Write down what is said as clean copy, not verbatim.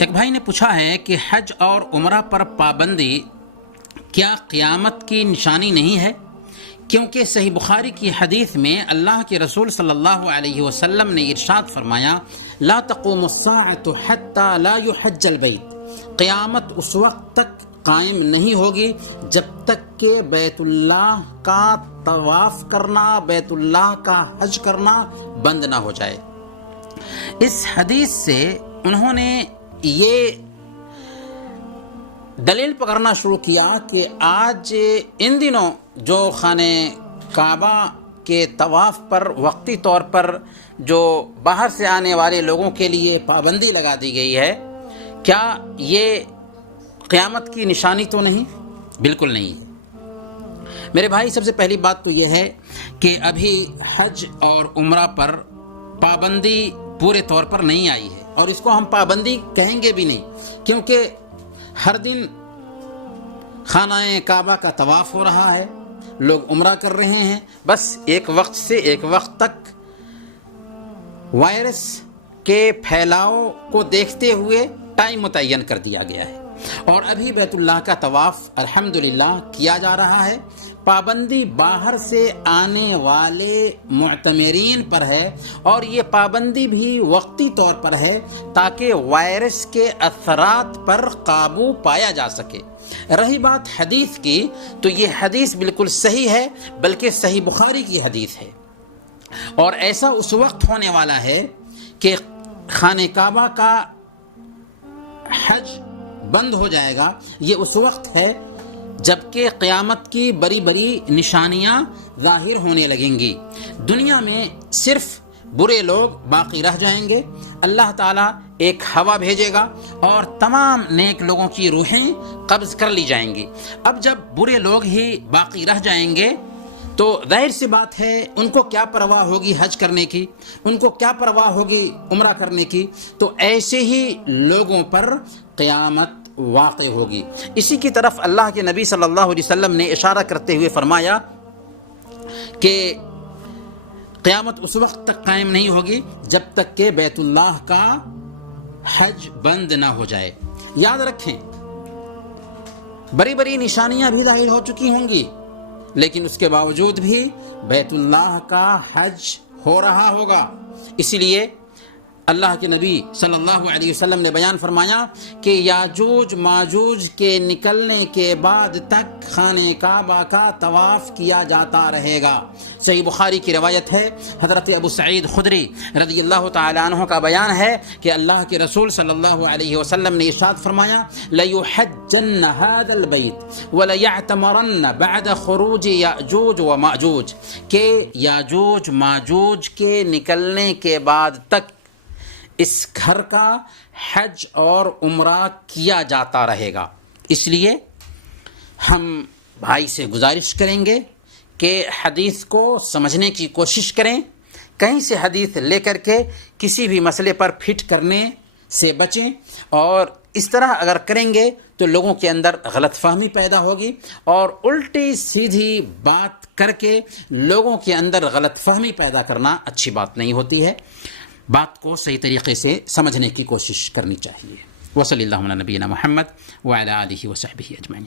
ایک بھائی نے پوچھا ہے کہ حج اور عمرہ پر پابندی کیا قیامت کی نشانی نہیں ہے؟ کیونکہ صحیح بخاری کی حدیث میں اللہ کے رسول صلی اللہ علیہ وسلم نے ارشاد فرمایا لا تقوم الساعة حتى لا يحج البيت، قیامت اس وقت تک قائم نہیں ہوگی جب تک کہ بیت اللہ کا طواف کرنا، بیت اللہ کا حج کرنا بند نہ ہو جائے۔ اس حدیث سے انہوں نے یہ دلیل پکڑنا شروع کیا کہ آج ان دنوں جو خانہ کعبہ کے طواف پر وقتی طور پر جو باہر سے آنے والے لوگوں کے لیے پابندی لگا دی گئی ہے، کیا یہ قیامت کی نشانی تو نہیں؟ بالکل نہیں ہے میرے بھائی۔ سب سے پہلی بات تو یہ ہے کہ ابھی حج اور عمرہ پر پابندی پورے طور پر نہیں آئی ہے، اور اس کو ہم پابندی کہیں گے بھی نہیں، کیونکہ ہر دن خانہ کعبہ کا طواف ہو رہا ہے، لوگ عمرہ کر رہے ہیں، بس ایک وقت سے ایک وقت تک وائرس کے پھیلاؤ کو دیکھتے ہوئے ٹائم متعین کر دیا گیا ہے، اور ابھی بیت اللہ کا طواف الحمدللہ کیا جا رہا ہے۔ پابندی باہر سے آنے والے معتمرین پر ہے، اور یہ پابندی بھی وقتی طور پر ہے تاکہ وائرس کے اثرات پر قابو پایا جا سکے۔ رہی بات حدیث کی، تو یہ حدیث بالکل صحیح ہے، بلکہ صحیح بخاری کی حدیث ہے، اور ایسا اس وقت ہونے والا ہے کہ خانہ کعبہ کا حج بند ہو جائے گا۔ یہ اس وقت ہے جبکہ قیامت کی بڑی بڑی نشانیاں ظاہر ہونے لگیں گی۔ دنیا میں صرف برے لوگ باقی رہ جائیں گے، اللہ تعالیٰ ایک ہوا بھیجے گا اور تمام نیک لوگوں کی روحیں قبض کر لی جائیں گی۔ اب جب برے لوگ ہی باقی رہ جائیں گے تو ظاہر سی بات ہے ان کو کیا پرواہ ہوگی حج کرنے کی، ان کو کیا پرواہ ہوگی عمرہ کرنے کی، تو ایسے ہی لوگوں پر قیامت واقع ہوگی۔ اسی کی طرف اللہ کے نبی صلی اللہ علیہ وسلم نے اشارہ کرتے ہوئے فرمایا کہ قیامت اس وقت تک قائم نہیں ہوگی جب تک کہ بیت اللہ کا حج بند نہ ہو جائے۔ یاد رکھیں، بڑی بڑی نشانیاں بھی ظاہر ہو چکی ہوں گی، لیکن اس کے باوجود بھی بیت اللہ کا حج ہو رہا ہوگا۔ اسی لیے اللہ کے نبی صلی اللہ علیہ وسلم نے بیان فرمایا کہ یاجوج ماجوج کے نکلنے کے بعد تک خانہ کعبہ کا طواف کیا جاتا رہے گا۔ صحیح بخاری کی روایت ہے، حضرت ابو سعید خدری رضی اللہ تعالی عنہ کا بیان ہے کہ اللہ کے رسول صلی اللہ علیہ وسلم نے ارشاد فرمایا لَيُحَجَّنَّ هَذَا الْبَيْتِ وَلَيَعْتَمَرَنَّ بَعْدَ خُرُوجِ یاجوج وماجوج، کہ یاجوج ماجوج کے نکلنے کے بعد تک اس گھر کا حج اور عمرہ کیا جاتا رہے گا۔ اس لیے ہم بھائی سے گزارش کریں گے کہ حدیث کو سمجھنے کی کوشش کریں، کہیں سے حدیث لے کر کے کسی بھی مسئلے پر فٹ کرنے سے بچیں، اور اس طرح اگر کریں گے تو لوگوں کے اندر غلط فہمی پیدا ہوگی، اور الٹی سیدھی بات کر کے لوگوں کے اندر غلط فہمی پیدا کرنا اچھی بات نہیں ہوتی ہے۔ بات کو صحیح طریقے سے سمجھنے کی کوشش کرنی چاہیے۔ وصلی اللہ علی نبینا محمد وعلی آلہ وصحبہ اجمعین۔